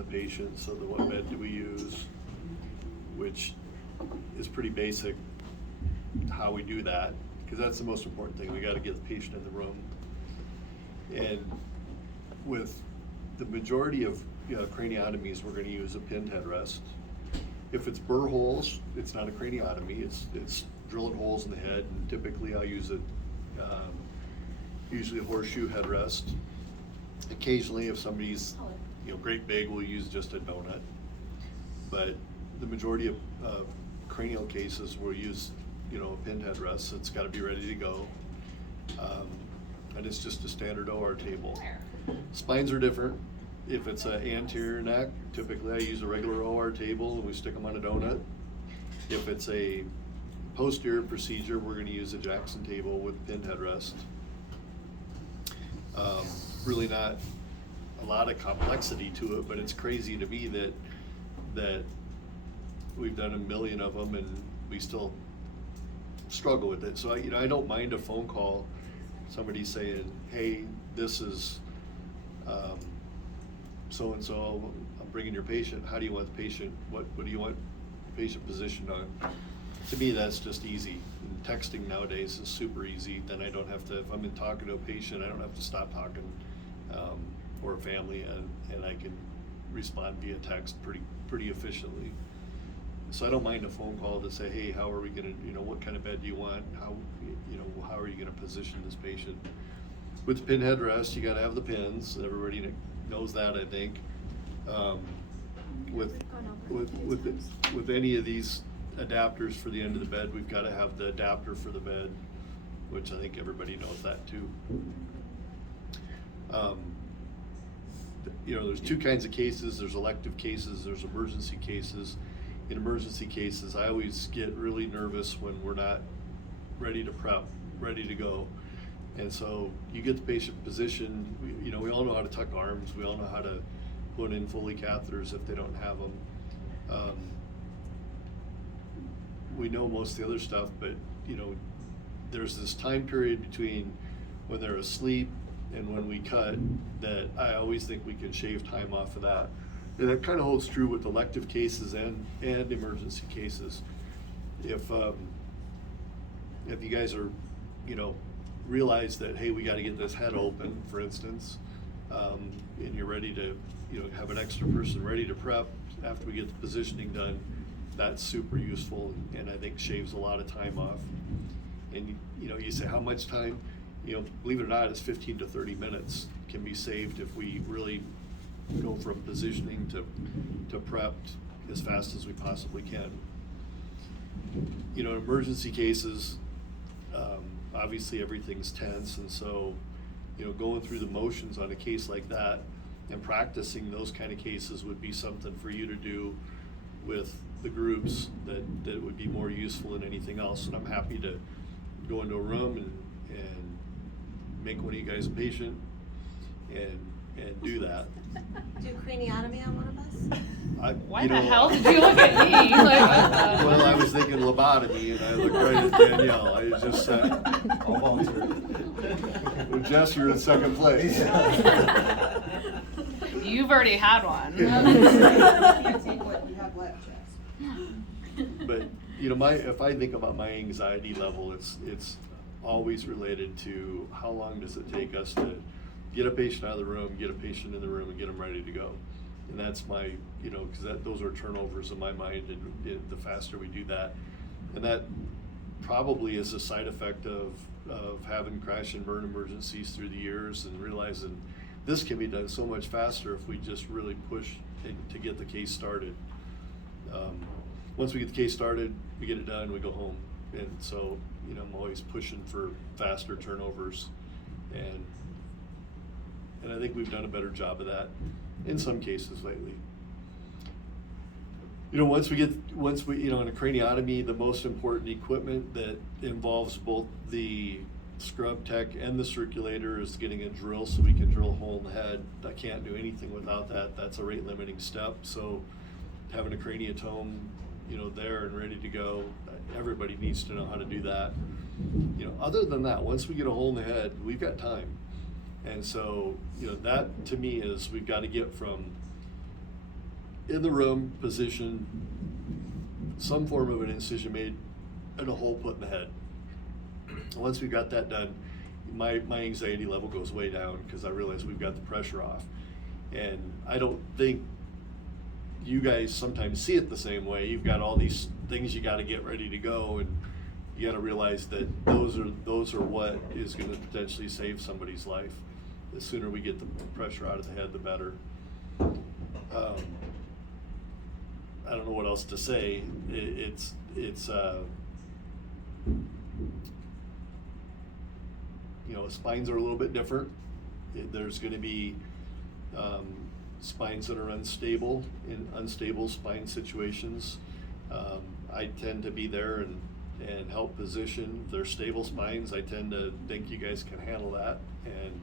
the patient. So what bed do we use, which is pretty basic how we do that, because that's the most important thing. We got to get the patient in the room. And with the majority of craniotomies, we're going to use a pinned headrest. If it's burr holes, it's not a craniotomy. It's drilling holes in the head, and typically I'll use usually a horseshoe headrest. Occasionally, if somebody's great big, we'll use just a donut. But the majority of cranial cases will use a pinned headrest. It's got to be ready to go, and it's just a standard OR table. Spines are different. If it's an anterior neck, typically I use a regular OR table and we stick them on a donut. If it's a posterior procedure, we're going to use a Jackson table with pinned headrest. Really not a lot of complexity to it, but it's crazy to me that we've done a million of them and we still struggle with it. So I don't mind a phone call, somebody saying, hey, this is so-and-so, I'm bringing your patient, how do you want the patient, what do you want the patient positioned on? To me, that's just easy. And texting nowadays is super easy. Then I don't have to, if I'm talking to a patient, I don't have to stop talking, or a family, and I can respond via text pretty efficiently. So I don't mind a phone call to say, hey, how are we gonna, what kind of bed do you want? How are you gonna position this patient? With the pin headrest, you gotta have the pins. Everybody knows that, I think. With any of these adapters for the end of the bed, we've got to have the adapter for the bed, which I think everybody knows that too. There's two kinds of cases. There's elective cases, there's emergency cases. In emergency cases, I always get really nervous when we're not ready to prep, ready to go. And so you get the patient positioned. We all know how to tuck arms. We all know how to put in Foley catheters if they don't have them. We know most of the other stuff, but there's this time period between when they're asleep and when we cut that I always think we can shave time off of that. And that kind of holds true with elective cases and emergency cases. If you guys are, realize that, hey, we got to get this head open, for instance, and you're ready to, have an extra person ready to prep after we get the positioning done, that's super useful and I think shaves a lot of time off. And you say how much time, believe it or not, it's 15 to 30 minutes can be saved if we really go from positioning to prepped as fast as we possibly can. In emergency cases, obviously everything's tense, and so going through the motions on a case like that and practicing those kind of cases would be something for you to do with the groups that would be more useful than anything else. And I'm happy to go into a room and make one of you guys a patient and do that. Do craniotomy on one of us? Why the hell did you look at me? Well, I was thinking lobotomy, and I looked right at Danielle. I just said, I'll volunteer. Well, Jess, you're in second place. You've already had one. You can't take what you have left, Jess. But if I think about my anxiety level, it's always related to how long does it take us to get a patient out of the room, get a patient in the room, and get them ready to go. And that's my, because those are turnovers in my mind, and the faster we do that. And that probably is a side effect of having crash and burn emergencies through the years and realizing this can be done so much faster if we just really push to get the case started. Once we get the case started, we get it done, we go home. And so, I'm always pushing for faster turnovers, and I think we've done a better job of that in some cases lately. Once we in a craniotomy, the most important equipment that involves both the scrub tech and the circulator is getting a drill so we can drill a hole in the head. I can't do anything without that. That's a rate limiting step. So having a craniotome, there and ready to go, everybody needs to know how to do that. Other than that, once we get a hole in the head, we've got time. And so, that to me is we've got to get from in the room, position, some form of an incision made, and a hole put in the head. Once we got that done, my anxiety level goes way down because I realize we've got the pressure off. And I don't think you guys sometimes see it the same way. You've got all these things you got to get ready to go, and you got to realize that those are what is going to potentially save somebody's life. The sooner we get the pressure out of the head, the better. I don't know what else to say. It's you know, spines are a little bit different. There's going to be spines that are unstable in unstable spine situations. I tend to be there and help position. If they're stable spines, I tend to think you guys can handle that. And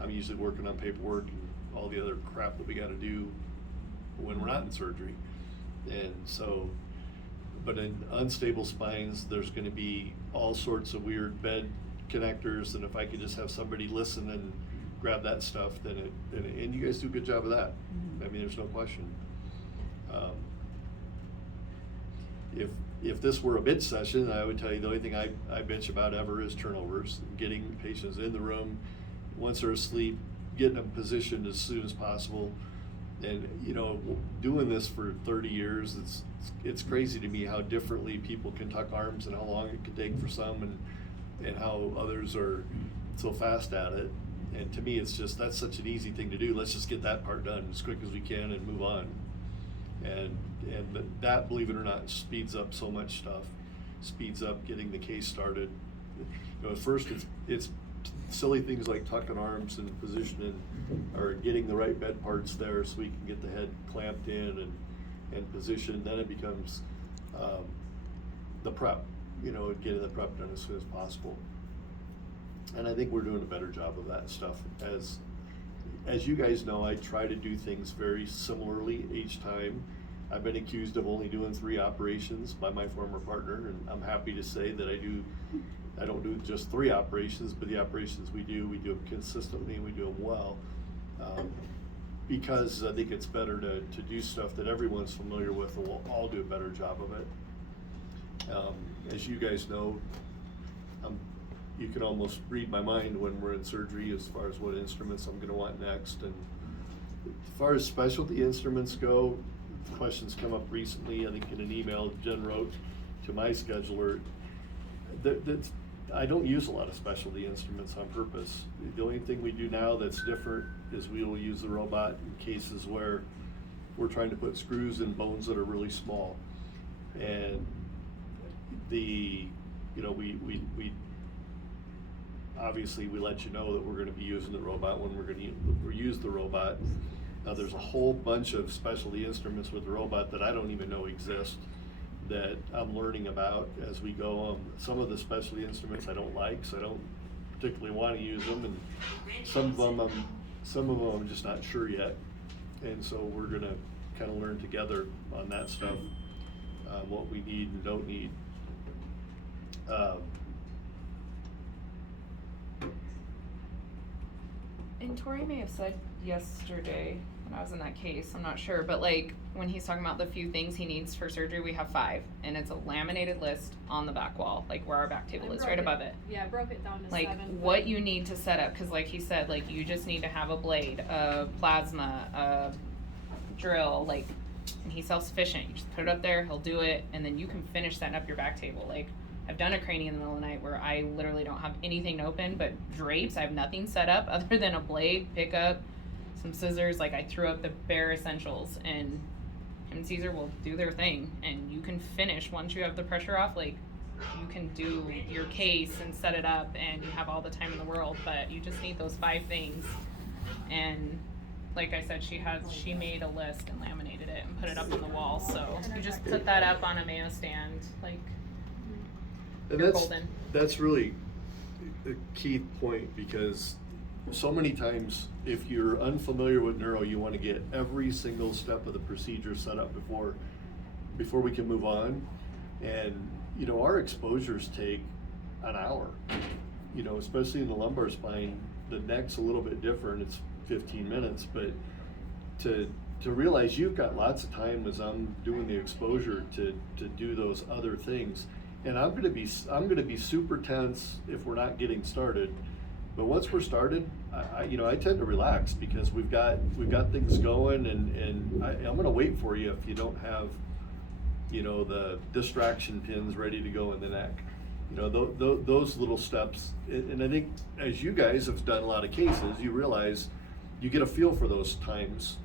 I'm usually working on paperwork and all the other crap that we got to do when we're not in surgery. And so, but in unstable spines, there's going to be all sorts of weird bed connectors, and if I could just have somebody listen and grab that stuff, then and you guys do a good job of that. I mean, there's no question. If this were a bitch session, I would tell you the only thing I bitch about ever is turnovers, getting patients in the room once they're asleep, getting them positioned as soon as possible. And you know, doing this for 30 years, it's crazy to me how differently people can tuck arms and how long it can take for some, and how others are so fast at it. And to me, it's just, that's such an easy thing to do. Let's just get that part done as quick as we can and move on. And that, believe it or not, speeds up so much stuff. Speeds up getting the case started. You know, at first it's silly things like tucking arms and positioning, or getting the right bed parts there so we can get the head clamped in and positioned. Then it becomes the prep, you know, getting the prep done as soon as possible. And I think we're doing a better job of that stuff. As you guys know, I try to do things very similarly each time. I've been accused of only doing 3 operations by my former partner, and I'm happy to say that I don't do just 3 operations, but the operations we do them consistently and we do them well. Because I think it's better to do stuff that everyone's familiar with, and we'll all do a better job of it. As you guys know, you can almost read my mind when we're in surgery as far as what instruments I'm gonna want next. And as far as specialty instruments go, questions come up recently, I think in an email Jen wrote to my scheduler, I don't use a lot of specialty instruments on purpose. The only thing we do now that's different is we will use the robot in cases where we're trying to put screws in bones that are really small. And you know, we obviously we let you know that we're gonna be using the robot when we're gonna use the robot. Now there's a whole bunch of specialty instruments with the robot that I don't even know exist, that I'm learning about as we go. Some of the specialty instruments I don't like, so I don't particularly want to use them, and some of them I'm just not sure yet. And so we're gonna kind of learn together on that stuff, what we need and don't need. And Tori may have said yesterday when I was in that case, I'm not sure, but like when he's talking about the few things he needs for surgery, we have 5, and it's a laminated list on the back wall, like where our back table is, right above it. Yeah, I broke it down to Like 7. what you need to set up, because like he said, like you just need to have a blade, a plasma, a drill, like, and he's self-sufficient. You just put it up there, he'll do it, and then you can finish setting up your back table. Like I've done a cranie in the middle of the night where I literally don't have anything to open but drapes. I have nothing set up other than a blade, pickup, some scissors. Like I threw up the bare essentials, and him and Caesar will do their thing, and you can finish once you have the pressure off. Like you can do your case and set it up, and you have all the time in the world, but you just need those 5 things. And like I said, she made a list and laminated it and put it up on the wall, so you just put that up on a Mayo stand, like. And that's really a key point, because so many times if you're unfamiliar with neuro, you want to get every single step of the procedure set up before we can move on. And you know, our exposures take an hour, you know, especially in the lumbar spine. The neck's a little bit different, it's 15 minutes, but to to realize you've got lots of time as I'm doing the exposure to do those other things. And I'm gonna be super tense if we're not getting started. But once we're started, I tend to relax because we've got things going, and I'm gonna wait for you if you don't have, the distraction pins ready to go in the neck. Those little steps, and I think as you guys have done a lot of cases, you realize you get a feel for those times.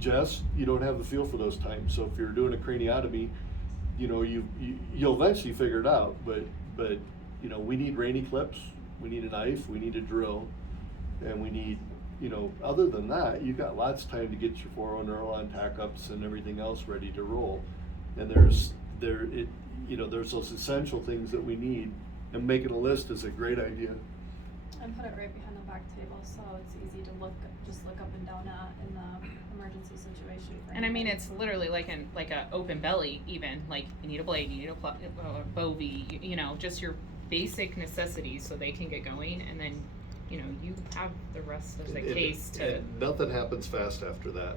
Jess, you don't have the feel for those times. So if you're doing a craniotomy, you'll eventually figure it out. But we need rainy clips, we need a knife, we need a drill, and we need, other than that, you've got lots of time to get your 401 Neuro tack-ups and everything else ready to roll. And there's those essential things that we need, and making a list is a great idea. And put it right behind the back table, so it's easy to just look up and down at in the emergency situation. And I mean, it's literally like a open belly, even like you need a blade, you need a bovie, just your basic necessities so they can get going, and then you have the rest of the case to. And nothing happens fast after that.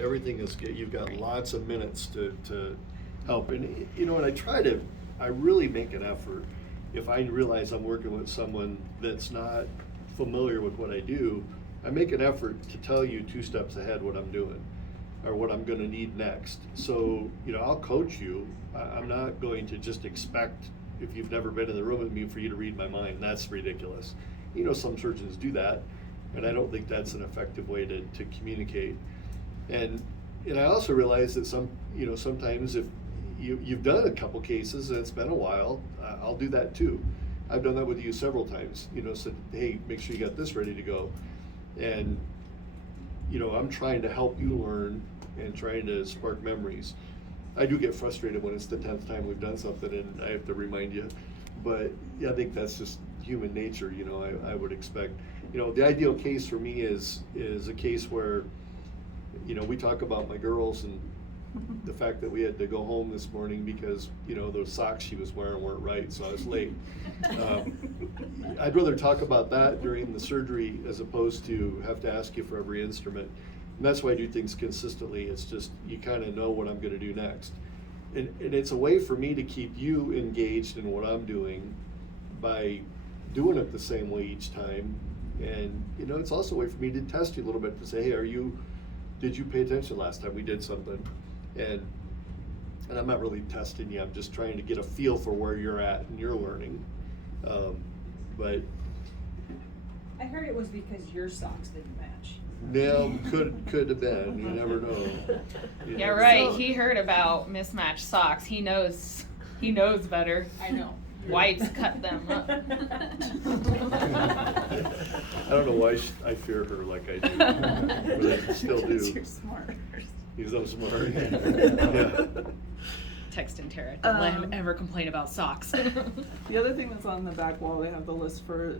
Everything is, you've got lots of minutes to help, and I really make an effort. If I realize I'm working with someone that's not familiar with what I do, I make an effort to tell you 2 steps ahead what I'm doing or what I'm gonna need next. So, I'll coach you. I'm not going to just expect, if you've never been in the room with me, for you to read my mind. That's ridiculous. Some surgeons do that, and I don't think that's an effective way to communicate. And I also realize that sometimes if you've done a couple cases and it's been a while, I'll do that too. I've done that with you several times, said, hey, make sure you got this ready to go. And, I'm trying to help you learn and trying to spark memories. I do get frustrated when it's the 10th time we've done something and I have to remind you. But yeah, I think that's just human nature, I would expect. The ideal case for me is a case where, we talk about my girls and the fact that we had to go home this morning because, those socks she was wearing weren't right, so I was late. I'd rather talk about that during the surgery as opposed to have to ask you for every instrument. And that's why I do things consistently. It's just, you kind of know what I'm gonna do next. And it's a way for me to keep you engaged in what I'm doing by doing it the same way each time. And, it's also a way for me to test you a little bit to say, hey, did you pay attention last time we did something? And I'm not really testing you, I'm just trying to get a feel for where you're at and your learning. But I heard it was because your socks didn't match. no, could have been, you never know. Yeah, right. He heard about mismatched socks. He knows better. I know. Whites cut them up. I don't know why I fear her like I do, but I still do. You're smart. He's so smart. Yeah. Texting Tara, don't let him ever complain about socks. The other thing that's on the back wall, they have the list for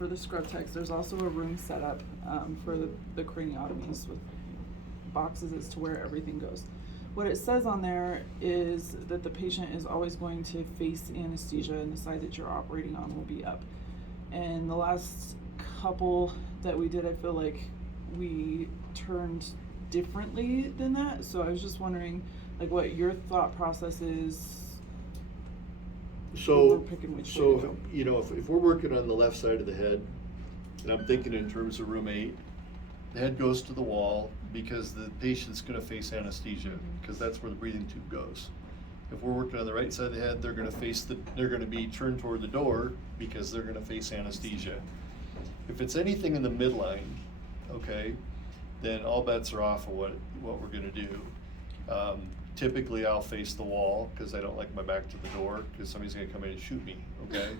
the scrub techs. There's also a room set up for the craniotomies with boxes as to where everything goes. What it says on there is that the patient is always going to face anesthesia and the side that you're operating on will be up. And the last couple that we did, I feel like we turned differently than that. So I was just wondering, like, what your thought process is. So, picking which way to go. if we're working on the left side of the head, and I'm thinking in terms of room 8, the head goes to the wall because the patient's going to face anesthesia because that's where the breathing tube goes. If we're working on the right side of the head, they're going to be turned toward the door because they're going to face anesthesia. If it's anything in the midline, okay, then all bets are off of what we're going to do. Typically, I'll face the wall because I don't like my back to the door because somebody's going to come in and shoot me, okay?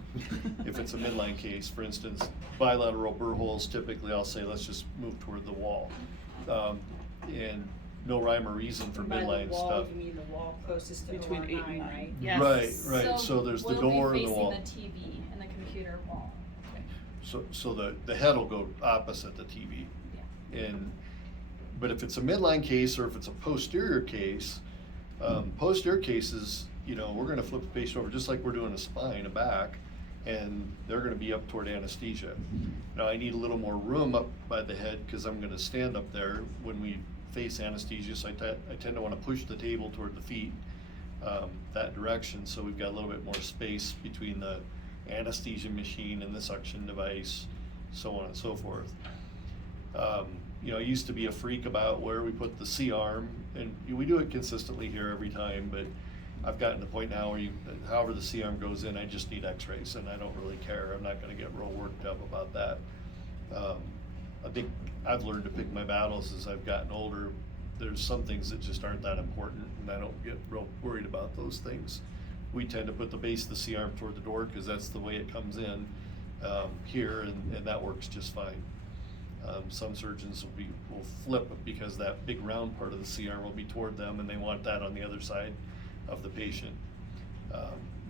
If it's a midline case, for instance, bilateral burr holes, typically I'll say, let's just move toward the wall. And no rhyme or reason for midline By the wall, stuff. you mean the wall closest to Between OR 8 and 9, 9. right? Yes. Right. So there's the door and the wall. We'll be facing the TV and the computer wall. So the head will go opposite the TV. Yeah. But if it's a midline case or if it's a posterior case, posterior cases, we're gonna flip the patient over just like we're doing a spine, a back, and they're gonna be up toward anesthesia. Now I need a little more room up by the head because I'm gonna stand up there when we face anesthesia, so I tend to want to push the table toward the feet that direction, so we've got a little bit more space between the anesthesia machine and the suction device, so on and so forth. You know, I used to be a freak about where we put the C-arm, and we do it consistently here every time, but I've gotten to the point now where however the C-arm goes in, I just need x-rays, and I don't really care. I'm not gonna get real worked up about that. I think I've learned to pick my battles as I've gotten older. There's some things that just aren't that important, and I don't get real worried about those things. We tend to put the base of the C-arm toward the door because that's the way it comes in here, and that works just fine. Some surgeons will flip it because that big round part of the C-arm will be toward them, and they want that on the other side of the patient.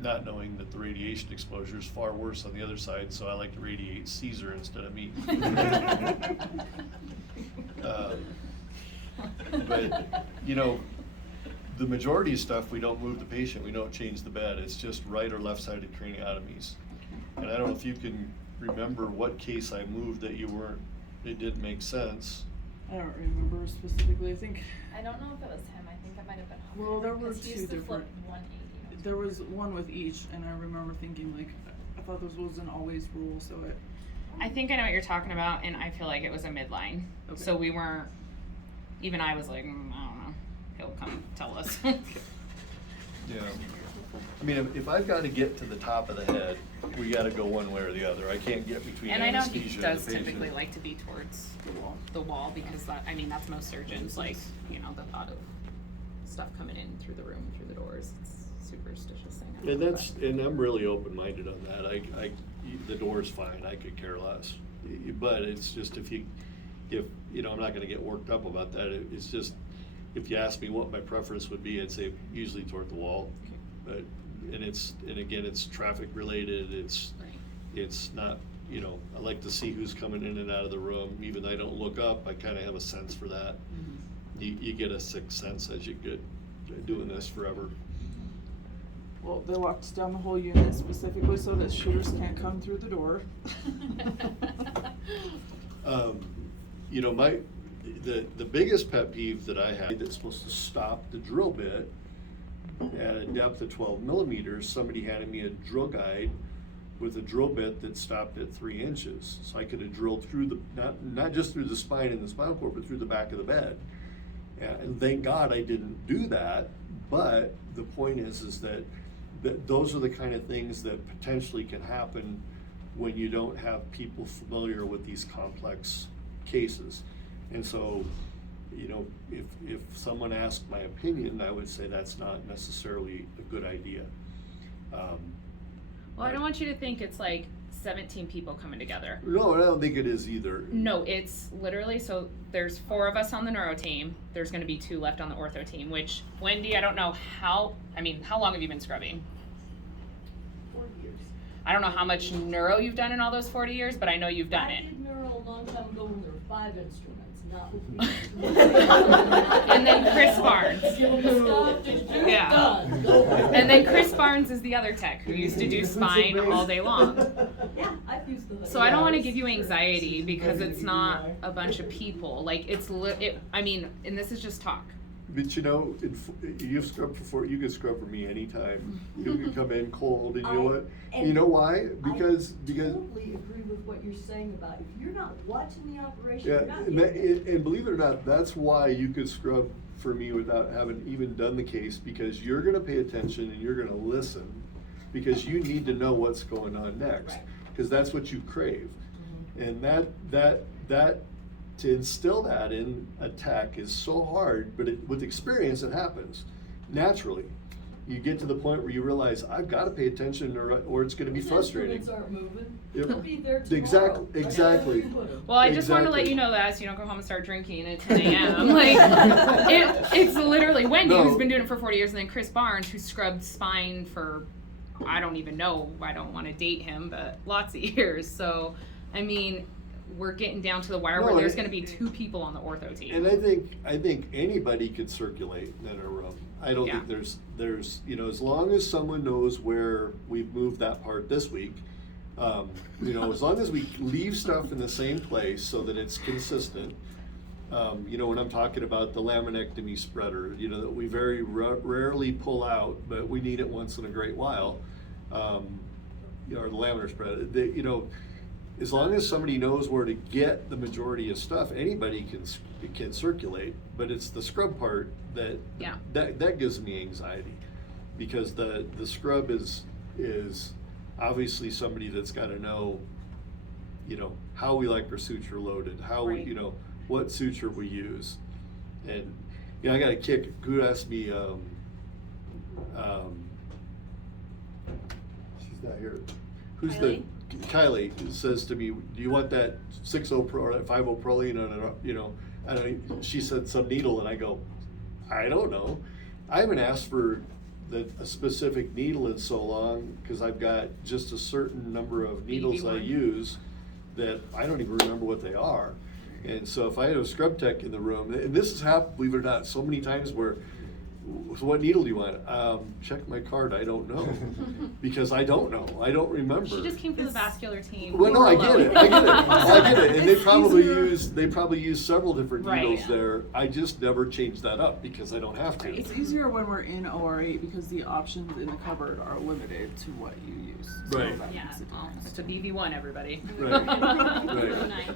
Not knowing that the radiation exposure is far worse on the other side, so I like to radiate Caesar instead of me. But, you know, the majority of stuff, we don't move the patient, we don't change the bed, it's just right or left-sided craniotomies. And I don't know if you can remember what case I moved that it didn't make sense. I don't remember specifically, I think, I don't know if it was him, I think it might have been Hunter. well, there were because he two used to flip different, 180. there was one with each, and I remember thinking like, I thought this was an always rule, so I think I know what you're talking about, and I feel like it was a midline. Okay. So we weren't, even I was like, I don't know, he'll come tell us. Yeah. I mean, if I've got to get to the top of the head, we got to go one way or the other. I can't get between And I know anesthesia he and does the patient. typically like to be towards the wall because that, I mean, that's most surgeons, like, you know, the thought of stuff coming in through the room, through the doors, it's a superstitious thing. And I'm really open-minded on that. The door's fine, I could care less. But it's just if you know, I'm not gonna get worked up about that. It's just, if you ask me what my preference would be, I'd say usually toward the wall. But, and again, it's traffic related, it's not, you know, I like to see who's coming in and out of the room. Even though I don't look up, I kinda have a sense for that. You get a sixth sense as you get doing this forever. well, they locked down the whole unit specifically so that shooters can't come through the door. You know, the biggest pet peeve that I have that's supposed to stop the drill bit at a depth of 12 millimeters, somebody handed me a drill guide with a drill bit that stopped at 3 inches. So I could have drilled through not just through the spine and the spinal cord, but through the back of the bed. And thank God I didn't do that. But the point is that those are the kind of things that potentially can happen when you don't have people familiar with these complex cases. And so, you know, if someone asked my opinion, I would say that's not necessarily a good idea. Well, I don't want you to think it's like 17 people coming together. No, I don't think it is either. No, it's literally, so there's 4 of us on the neuro team. There's gonna be 2 left on the ortho team, which, Wendy, I don't know how long have you been scrubbing? 4 years. I don't know how much neuro you've done in all those 40 years, but I know you've done I it. did neuro a long time ago when there were 5 instruments, not. And then Chris Barnes. Give them the stuff, just do it, Yeah. done. Go. And then Chris Barnes is the other tech who used to do spine all day long. Yeah, I've used the. So I don't want to give you anxiety because it's not a bunch of people. Like I mean, and this is just talk. But you know, you've scrubbed before, you can scrub for me anytime. You can come in cold, and you know what? You know why? Because I totally agree with what you're saying about if you're not watching the operation, yeah, you're not. and believe it or not, that's why you could scrub for me without having even done the case, because you're gonna pay attention and you're gonna listen, because you need to know what's going on next, because that's what you crave. And that to instill that in a tech is so hard, but with experience it happens naturally. You get to the point where you realize I've got to pay attention, or it's going to be These frustrating. instruments aren't moving. Yep. They'll be there tomorrow. Exactly. Well, I just want to let Exactly. you know that so you don't go home and start drinking at 10 a.m. Like, it's literally Wendy, No. who's been doing it for 40 years, and then Chris Barnes, who scrubbed spine for, I don't even know, I don't want to date him, but lots of years. So, I mean, we're getting down to the wire where No, there's and- going to be 2 people on the ortho team. And I think anybody could circulate in a room. I don't think there's you know, as long as someone knows where we've moved that part this week, you know, as long as we leave stuff in the same place so that it's consistent, and we know where we're gonna put it. And then, you know, if someone asks my opinion, I would say that's not necessarily a good idea. You know, you get to the point where you realize I've gotta pay attention, and you're gonna listen, because you need to know what's going on next, because that's what you crave. And You know, when I'm talking about the laminectomy spreader, you know, that we very rarely pull out, but we need it once in a great while. You know, or the laminar spreader, you know, as long as somebody knows where to get the majority of stuff, anybody can circulate, but it's the scrub part that gives me anxiety, because the scrub is obviously somebody that's got to know, you know, how we like our suture loaded, how we, you know, what suture we use. And you know, I got a kick. Who asked me? She's not here. Who's Kylie? Kylie says to me, "Do you want that 6-0 pro or that 5-0 proline on a, you know?" And she said some needle, and I go, I don't know. I haven't asked for a specific needle in so long, because I've got just a certain number of needles I one. use that I don't even remember what they are. And so if I had a scrub tech in the room, and this has happened, believe it or not, so many times where, so what needle do you want? Check my card, I don't know. Because I don't know, I don't remember. She just came from the vascular team. Well, no, I get it. And they It's probably easier. use several different needles Right. there. I just never change that up because I don't have to. It's easier when we're in OR8 because the options in the cupboard are limited to what you use. So Right. that Yeah, makes it well, nice. it's a BV1, everybody. Right. Right. Nice.